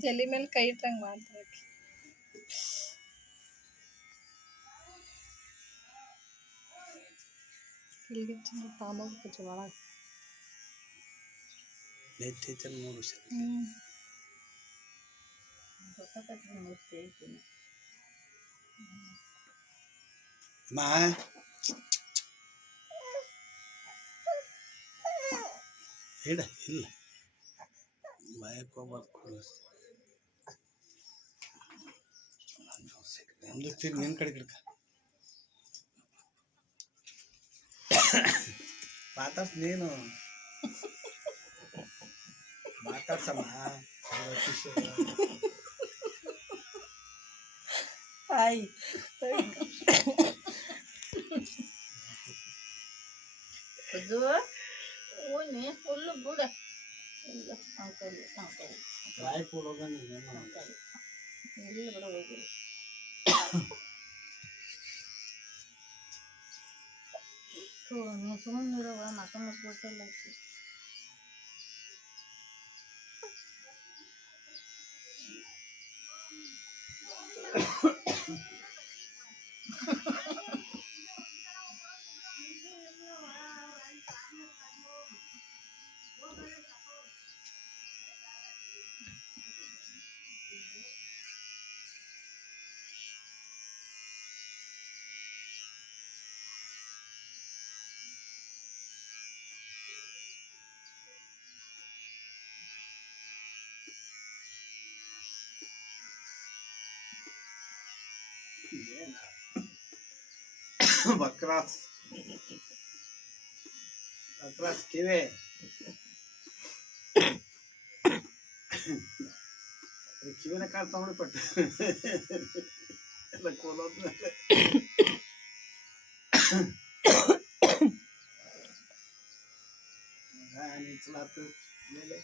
ತಲೆ ಮೇಲೆ ಕೈ ಇಟ್ಟಂಗೆ ಮಾಡ್ತಾರೆ ಇಲ್ಲಿಗೆ ತಾಂಬೋಗ್ಬಿಟ್ರೆ ಒಳಗೆ ಮಾ ಇಡ ಇಲ್ಲ ನಿನ್ನ ಕಡೆ ಗಿಡಕ ಮಾತಾಡ್ಸ್ ನೀನು ಮಾತಾಡ್ಸಮ್ಮ ಹಾಯ್ ಅದು ಓನಿ ಫುಲ್ಲು ಬುಡ ಇಲ್ಲ ರಾಯ್ ಕೊಡೋದನ್ನ ಇಲ್ಲ ಬಿಡ ಹೋಗಿಲ್ಲ ನೀವು ಸುಮ್ಮನೆ ಇರೋ ಮಕ್ಕ ಮುಸ್ಬಿಟ್ಟಿಲ್ಲ ಬಕ್ರಾಸ್ ಕಿವೆ ಕಿವಿನ ಕಾಳು ತಗೊಂಡು ಕೊಟ್ಟು ಎಲ್ಲ ಕೋಲೋದ್ಮೇಲೆ ನಿಲ್ಸಲಾತು ಮೇಲೆ